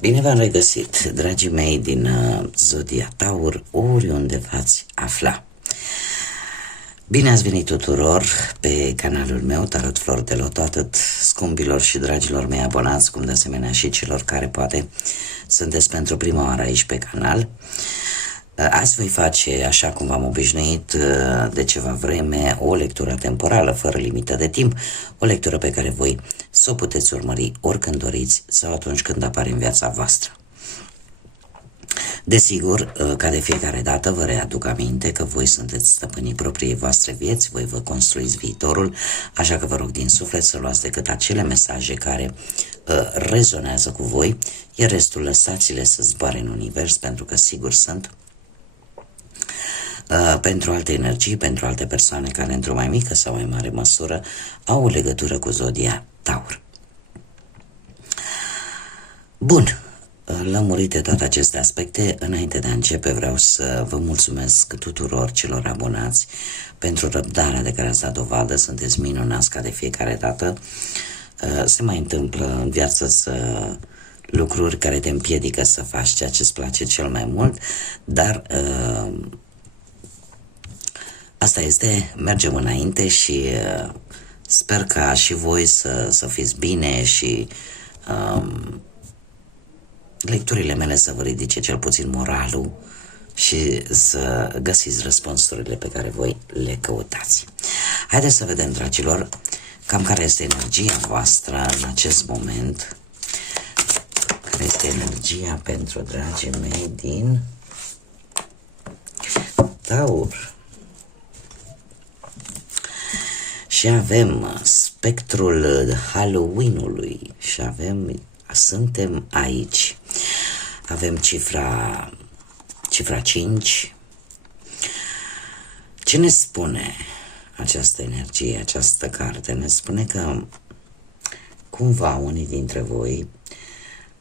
Bine v-am regăsit, dragii mei din Zodia Taur, oriunde v-ați afla. Bine ați venit tuturor pe canalul meu, Tarot Flor de Loto, atât scumpilor și dragilor mei abonați, cum de asemenea și celor care poate sunteți pentru prima oară aici pe canal. Azi voi face, așa cum v-am obișnuit de ceva vreme, o lectură temporală, fără limită de timp, o lectură pe care voi să o puteți urmări oricând doriți sau atunci când apare în viața voastră. Desigur, ca de fiecare dată vă readuc aminte că voi sunteți stăpânii propriei voastre vieți, voi vă construiți viitorul, așa că vă rog din suflet să luați decât acele mesaje care rezonează cu voi, iar restul lăsați-le să zboare în univers, pentru că sigur sunt pentru alte energii, pentru alte persoane care într-o mai mică sau mai mare măsură au o legătură cu Zodia Taur. Bun, lămurite toate aceste aspecte, înainte de a începe vreau să vă mulțumesc tuturor celor abonați pentru răbdarea de care ați dat dovadă, sunteți minunați ca de fiecare dată. Se mai întâmplă în viață lucruri care te împiedică să faci ceea ce îți place cel mai mult, dar asta este, mergem înainte și sper ca și voi să fiți bine și lecturile mele să vă ridice cel puțin moralul și să găsiți răspunsurile pe care voi le căutați. Haideți să vedem, dragilor, cam care este energia voastră în acest moment, care este energia pentru dragii mei din Taur. Și avem spectrul Halloween-ului și suntem aici. Avem cifra 5. Ce ne spune această energie, această carte? Ne spune că cumva unii dintre voi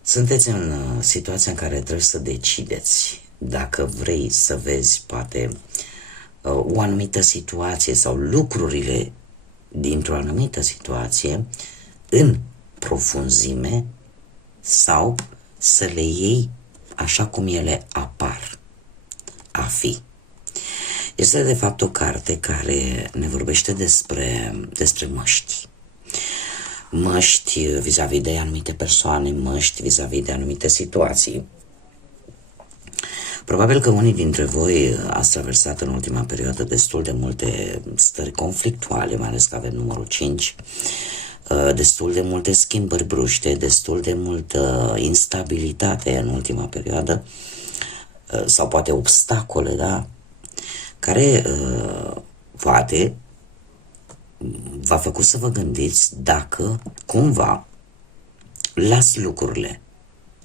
sunteți în situația în care trebuie să decideți dacă vrei să vezi poate o anumită situație sau lucrurile dintr-o anumită situație în profunzime sau să le iei așa cum ele apar a fi. Este de fapt o carte care ne vorbește despre măști. Măști vis-a-vis de anumite persoane, măști vis-a-vis de anumite situații. Probabil că unii dintre voi ați traversat în ultima perioadă destul de multe stări conflictuale, mai ales că avem numărul 5, destul de multe schimbări bruște, destul de multă instabilitate în ultima perioadă, sau poate obstacole, da? Care poate v-a făcut să vă gândiți dacă cumva las lucrurile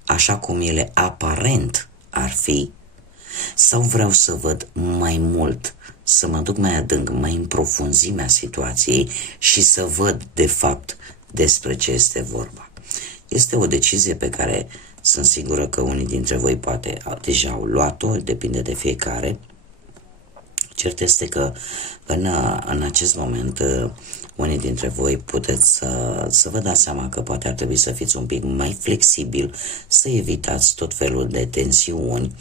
așa cum ele aparent ar fi, sau vreau să văd mai mult, să mă duc mai adânc, mai în profunzimea situației și să văd de fapt despre ce este vorba. Este o decizie pe care sunt sigură că unii dintre voi poate deja au luat-o, depinde de fiecare. Cert este că în acest moment unii dintre voi puteți să vă dați seama că poate ar trebui să fiți un pic mai flexibil, să evitați tot felul de tensiuni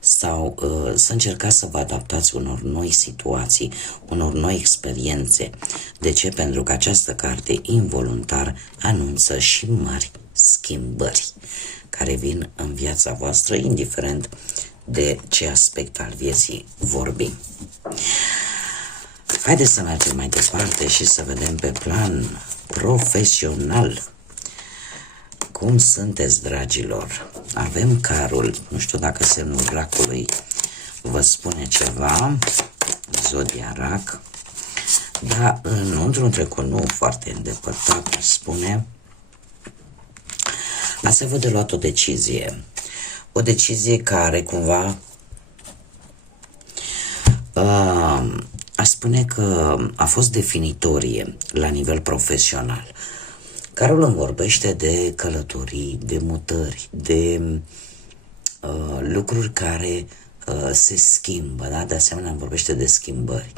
sau să încercați să vă adaptați unor noi situații, unor noi experiențe. De ce? Pentru că această carte involuntar anunță și mari schimbări care vin în viața voastră, indiferent de ce aspect al vieții vorbim. Haideți să mergem mai departe și să vedem pe plan profesional cum sunteți, dragilor. Avem carul, nu știu dacă semnul racului vă spune ceva, Zodia Rac, dar într-un trecut nu foarte îndepărtat spune: ați avut de luat o decizie. O decizie care cumva aș spune că a fost definitorie la nivel profesional. Carul îmi vorbește de călătorii, de mutări, de lucruri care se schimbă, da? De asemenea vorbește de schimbări.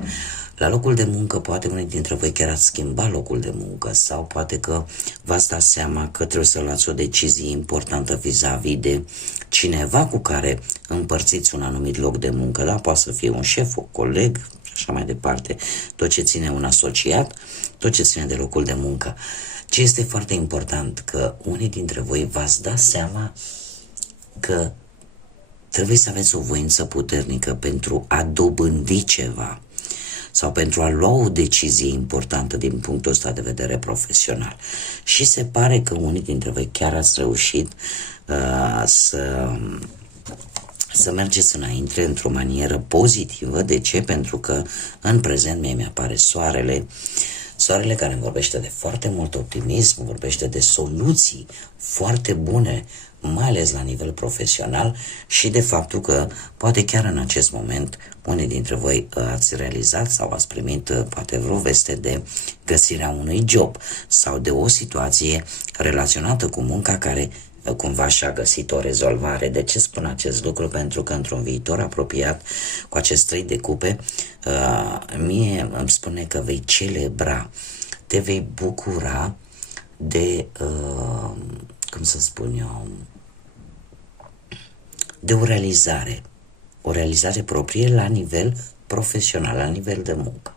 La locul de muncă poate unii dintre voi chiar ați schimba locul de muncă sau poate că v-ați dat seama că trebuie să luați o decizie importantă vis-a-vis de cineva cu care împărțiți un anumit loc de muncă, da? Poate să fie un șef, un coleg și așa mai departe, tot ce ține un asociat, tot ce ține de locul de muncă. Ce este foarte important, că unii dintre voi v-ați dat seama că trebuie să aveți o voință puternică pentru a dobândi ceva sau pentru a lua o decizie importantă din punctul ăsta de vedere profesional. Și se pare că unii dintre voi chiar ați reușit să mergeți înainte într-o manieră pozitivă. De ce? Pentru că în prezent mie mi-apare soarele care îmi vorbește de foarte mult optimism, vorbește de soluții foarte bune, mai ales la nivel profesional și de faptul că poate chiar în acest moment unii dintre voi ați realizat sau ați primit poate vreo veste de găsirea unui job sau de o situație relaționată cu munca care cumva și-a găsit o rezolvare. De ce spun acest lucru? Pentru că într-un viitor apropiat cu acest 3 de cupe mie îmi spune că vei celebra, te vei bucura de cum să spun eu, de o realizare proprie la nivel profesional, la nivel de muncă.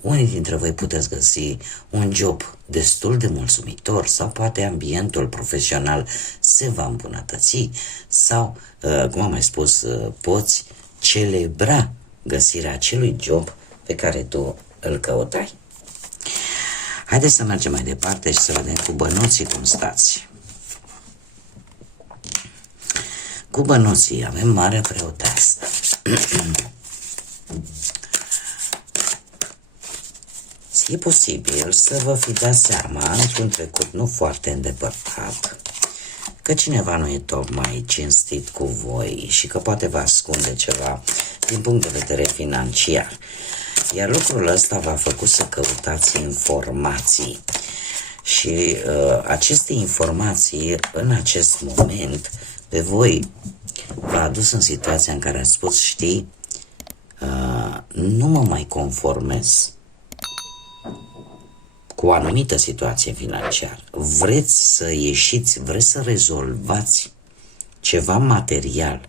Unii dintre voi puteți găsi un job destul de mulțumitor sau poate ambientul profesional se va îmbunătăți sau, cum am mai spus, poți celebra găsirea acelui job pe care tu îl căutai. Haideți să mergem mai departe și să vedem cu bănuții cum stați. Cu bănuții avem Marea Preoteasă. E posibil să vă fi dat seama într-un trecut nu foarte îndepărtat că cineva nu e tocmai cinstit cu voi și că poate vă ascunde ceva din punct de vedere financiar. Iar lucrul ăsta v-a făcut să căutați informații și aceste informații în acest moment pe voi v-a adus în situația în care ați spus, știi, nu mă mai conformez cu o anumită situație financiară. Vreți să ieșiți, vreți să rezolvați ceva material,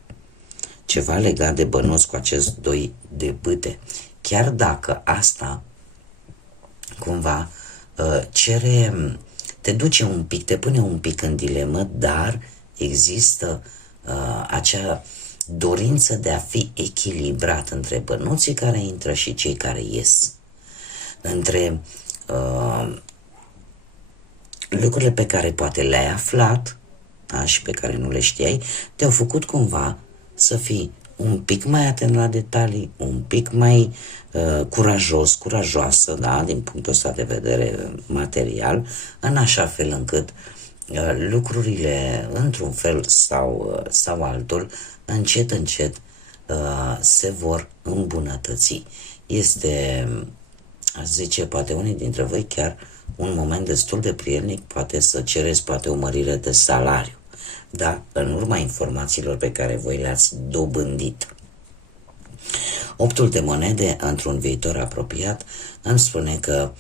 ceva legat de bănuți cu acest 2 de bâte, chiar dacă asta cumva te duce un pic, te pune un pic în dilemă, dar există acea dorință de a fi echilibrat între bănuții care intră și cei care ies, între lucrurile pe care poate le-ai aflat, da, și pe care nu le știai, te-au făcut cumva să fii un pic mai atent la detalii, un pic mai curajoasă, da, din punctul ăsta de vedere material, în așa fel încât lucrurile, într-un fel sau altul, încet se vor îmbunătăți. Este, aș zice, poate unii dintre voi chiar un moment destul de prielnic, poate să cereți poate o mărire de salariu, da, în urma informațiilor pe care voi le-ați dobândit. 8-ul de monede, într-un viitor apropiat, îmi spune că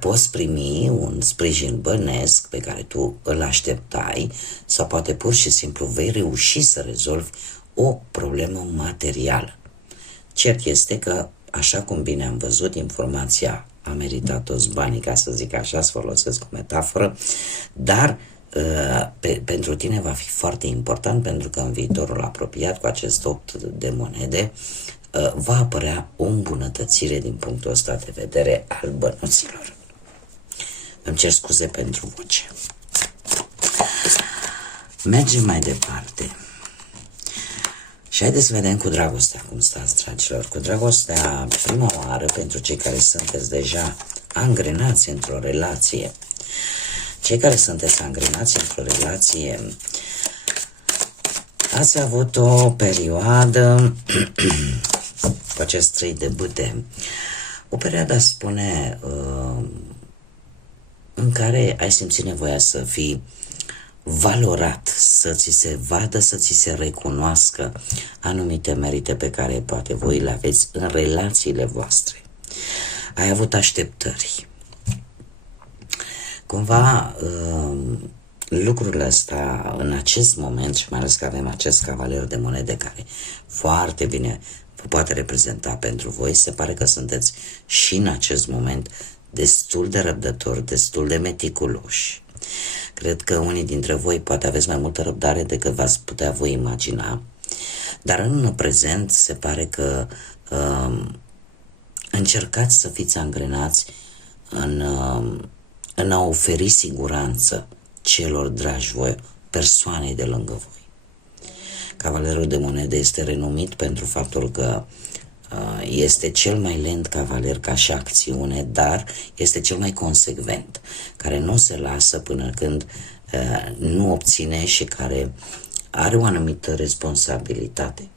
poți primi un sprijin bănesc pe care tu îl așteptai sau poate pur și simplu vei reuși să rezolvi o problemă materială. Cert este că, așa cum bine am văzut, informația a meritat toți banii, ca să zic așa, să folosesc o metaforă, dar pentru tine va fi foarte important, pentru că în viitorul apropiat, cu acest 8 de monede, va apărea o îmbunătățire din punctul ăsta de vedere al bănuților. Îmi cer scuze pentru voce. Mergem mai departe. Și haideți să vedem cu dragostea cum stați, dragilor. Cu dragostea, prima oară, pentru cei care sunteți deja angrenați într-o relație. Cei care sunteți angrenați într-o relație, ați avut o perioadă cu acest 3 de bâte. O perioadă, spune, în care ai simțit nevoia să fii valorat, să ți se vadă, să ți se recunoască anumite merite pe care poate voi le aveți în relațiile voastre. Ai avut așteptări. Cumva lucrurile astea în acest moment, și mai ales că avem acest cavaler de monede care foarte bine vă poate reprezenta pentru voi, se pare că sunteți și în acest moment destul de răbdători, destul de meticuloși. Cred că unii dintre voi poate aveți mai multă răbdare decât v-ați putea voi imagina, dar în prezent se pare că încercați să fiți angrenați în a oferi siguranță celor dragi voi, persoanei de lângă voi. Cavalerul de monede este renumit pentru faptul că este cel mai lent cavaler ca și acțiune, dar este cel mai consecvent, care nu se lasă până când nu obține și care are o anumită responsabilitate.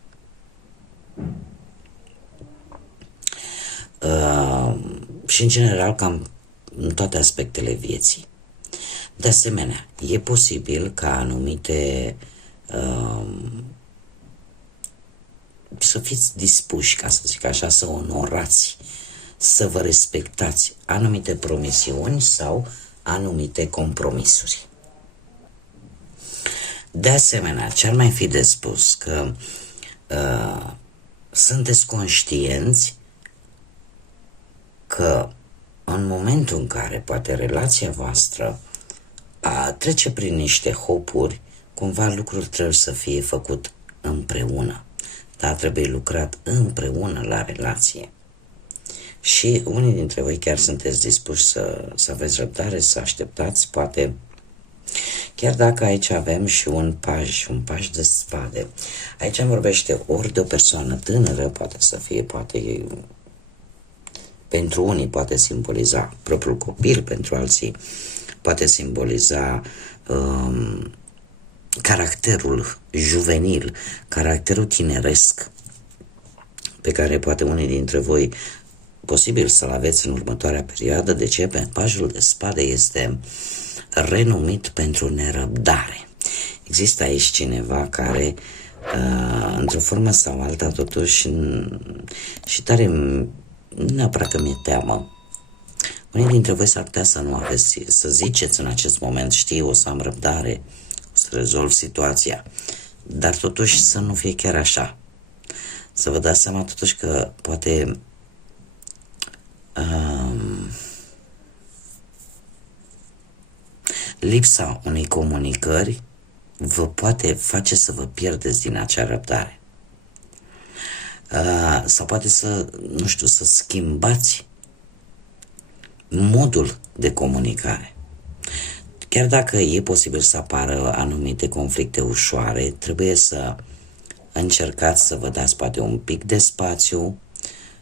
Și în general cam în toate aspectele vieții. De asemenea, e posibil ca anumite să fiți dispuși, ca să zic așa, să onorați, să vă respectați anumite promisiuni sau anumite compromisuri. De asemenea, ce ar mai fi de spus? Că sunteți conștienți că în momentul în care poate relația voastră trece prin niște hopuri, cumva lucrul trebuie să fie făcut împreună. Dar trebuie lucrat împreună la relație. Și unii dintre voi chiar sunteți dispuși să aveți răbdare, să așteptați, poate, chiar dacă aici avem și un paj de spade. Aici vorbește ori de o persoană tânără, poate să fie, poate, pentru unii poate simboliza propriul copil, pentru alții poate simboliza caracterul juvenil, caracterul tineresc, pe care poate unii dintre voi posibil să-l aveți în următoarea perioadă. De ce? Pentru că pajul de spade este renumit pentru nerăbdare. Există aici cineva care, într-o formă sau alta, totuși, și tare, nu neapărat că mi-e teamă, unii dintre voi s-ar putea să nu aveți, să ziceți în acest moment, știu, o să am răbdare, o să rezolv situația, dar totuși să nu fie chiar așa. Să vă dați seama totuși că poate lipsa unei comunicări vă poate face să vă pierdeți din acea răbdare. Sau poate să, nu știu, să schimbați modul de comunicare. Chiar dacă e posibil să apară anumite conflicte ușoare, trebuie să încercați să vă dați poate un pic de spațiu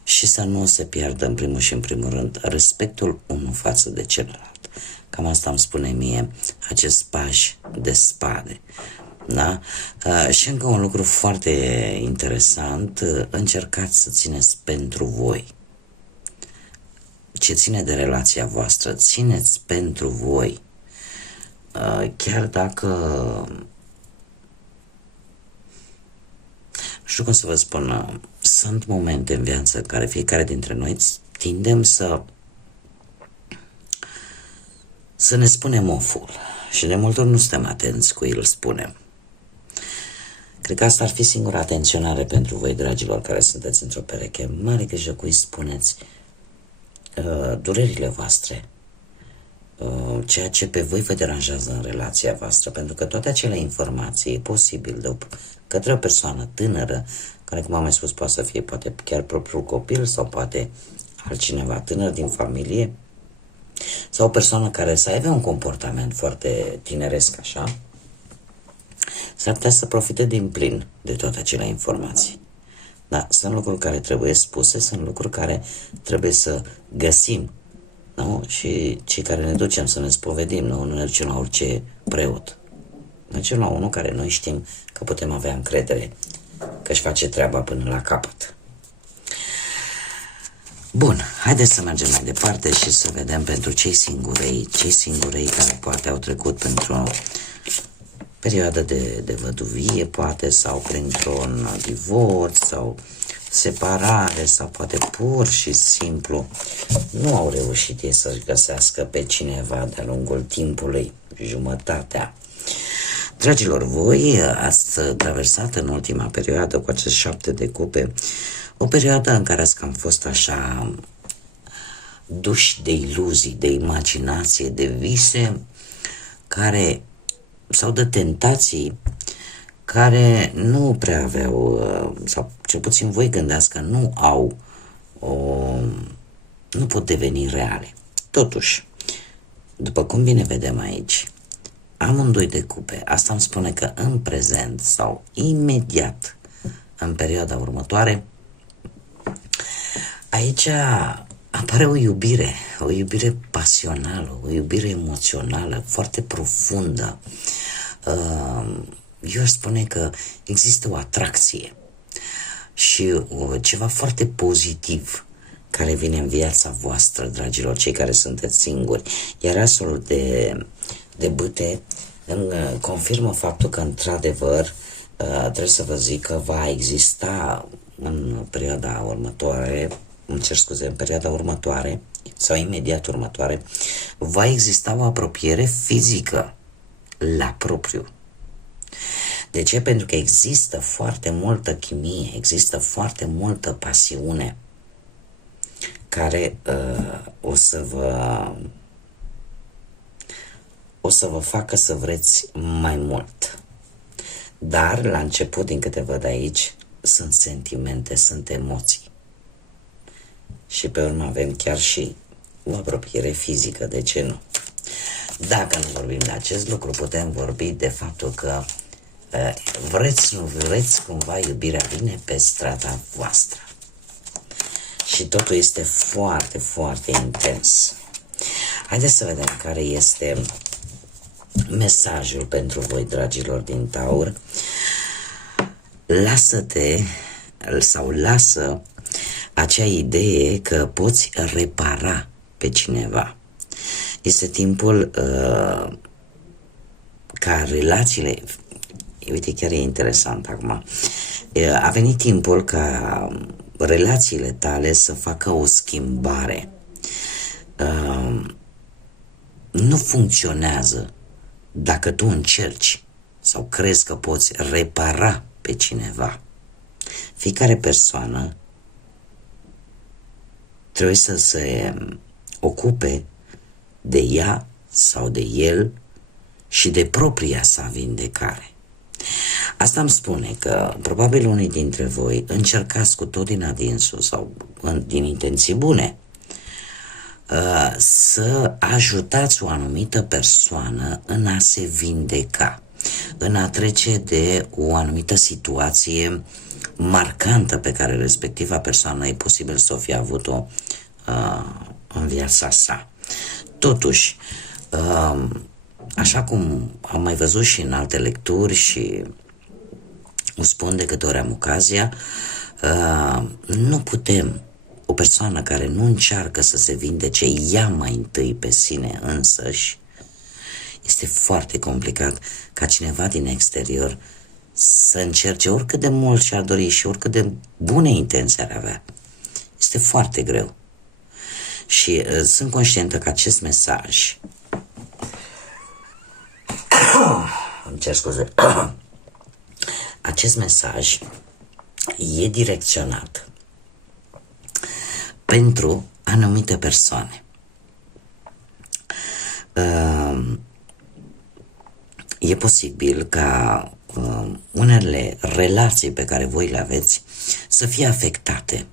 și să nu se piardă în primul și în primul rând respectul unul față de celălalt. Cam asta îmi spune mie acest paj de spade. Da? Și încă un lucru foarte interesant, încercați să țineți pentru voi. Ce ține de relația voastră, țineți pentru voi. Chiar dacă, nu știu cum să vă spun, sunt momente în viață în care fiecare dintre noi tindem să ne spunem oful și de multe ori nu suntem atenți cu el spunem. Cred că asta ar fi singura atenționare pentru voi, dragilor, care sunteți într-o pereche. Mare grijă cui spuneți durerile voastre, ceea ce pe voi vă deranjează în relația voastră, pentru că toate acele informații e posibil către o persoană tânără, care, cum am mai spus, poate să fie poate chiar propriul copil sau poate altcineva tânăr din familie, sau o persoană care să aibă un comportament foarte tineresc așa, s-ar putea să profite din plin de toate acele informații. Da, sunt lucruri care trebuie spuse, sunt lucruri care trebuie să găsim, nu? Și cei care ne ducem să ne spovedim, nu ne ducem la orice preot. Ne ducem la unul care noi știm că putem avea încredere, că își face treaba până la capăt. Bun, haideți să mergem mai departe și să vedem pentru cei singurei care poate au trecut perioadă de văduvie, poate, sau printr-un divorț, sau separare, sau poate pur și simplu nu au reușit ei să-și găsească pe cineva de-a lungul timpului, jumătatea. Dragilor, voi ați traversat în ultima perioadă cu acest 7 de cupe o perioadă în care ați cam fost așa duși de iluzii, de imaginație, de vise care sau de tentații care nu prea aveau, sau cel puțin voi gândeați că nu au, nu pot deveni reale. Totuși, după cum bine vedem aici, amândoi de cupe, asta îmi spune că în prezent sau imediat în perioada următoare, aici apare o iubire pasională, o iubire emoțională foarte profundă. Eu aș spune că există o atracție și ceva foarte pozitiv care vine în viața voastră, dragilor, cei care sunteți singuri. Iar asul de bâte îmi confirmă faptul că, într-adevăr, trebuie să vă zic că va exista în perioada următoare, în perioada următoare sau imediat următoare, va exista o apropiere fizică la propriu. De ce? Pentru că există foarte multă chimie, există foarte multă pasiune care o să vă facă să vreți mai mult. Dar, la început, din câte văd aici, sunt sentimente, sunt emoții. Și pe urmă avem chiar și o apropiere fizică, de ce nu? Dacă nu vorbim de acest lucru, putem vorbi de faptul că vreți, nu vreți, cumva iubirea vine pe strada voastră. Și totul este foarte, foarte intens. Haideți să vedem care este mesajul pentru voi, dragilor din Taur. Lasă-te sau lasă acea idee că poți repara pe cineva. Este timpul ca relațiile, uite, chiar e interesant acum, a venit timpul ca relațiile tale să facă o schimbare. Nu funcționează dacă tu încerci sau crezi că poți repara pe cineva. Fiecare persoană trebuie să se ocupe de ea sau de el și de propria sa vindecare. Asta îmi spune că probabil unii dintre voi încercați cu tot din adinsul sau din intenții bune să ajutați o anumită persoană în a se vindeca, în a trece de o anumită situație marcantă pe care respectiva persoană e posibil să o fie avut-o în viața sa. Totuși, așa cum am mai văzut și în alte lecturi și o spun de câte ori am ocazia, nu putem, o persoană care nu încearcă să se vindece ea mai întâi pe sine însăși, este foarte complicat ca cineva din exterior să încerce oricât de mult și-ar dori și oricât de bune intenții ar avea. Este foarte greu. Și sunt conștientă că acest mesaj îmi cer scuze acest mesaj e direcționat pentru anumite persoane. E posibil ca unele relații pe care voi le aveți să fie afectate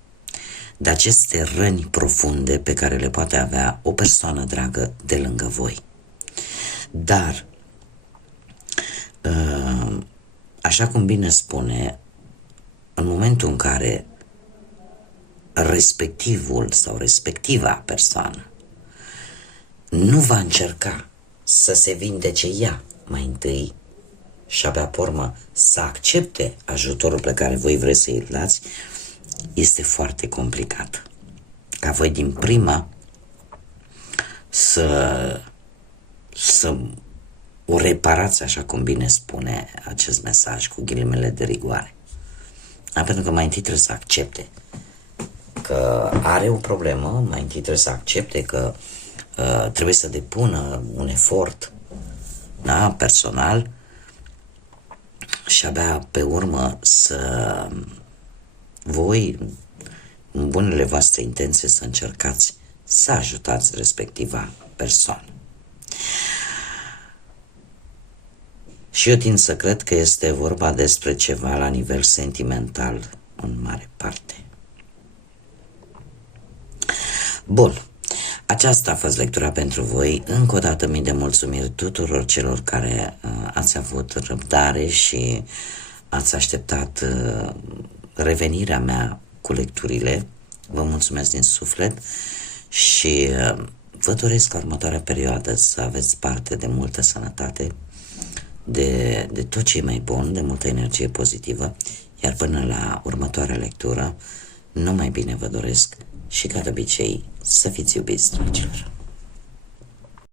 de aceste răni profunde pe care le poate avea o persoană dragă de lângă voi. Dar, așa cum bine spune, în momentul în care respectivul sau respectiva persoană nu va încerca să se vindece ea mai întâi și abia pe urmă să accepte ajutorul pe care voi vreți să-i dați, este foarte complicat. Ca voi din prima să o reparație, așa cum bine spune acest mesaj, cu ghilimele de rigoare. Da? Pentru că mai întâi trebuie să accepte că are o problemă, mai întâi trebuie să accepte că trebuie să depună un efort, da, personal, și abia pe urmă să voi, în bunele voastre intenții, să încercați să ajutați respectiva persoană. Și eu tind să cred că este vorba despre ceva la nivel sentimental în mare parte. Bun, aceasta a fost lectura pentru voi. Încă o dată mii de mulțumiri tuturor celor care ați avut răbdare și ați așteptat revenirea mea cu lecturile. Vă mulțumesc din suflet și vă doresc ca următoarea perioadă să aveți parte de multă sănătate, de tot ce e mai bun, de multă energie pozitivă, iar până la următoarea lectură, numai bine vă doresc și, ca de obicei, să fiți iubiți, dragilor!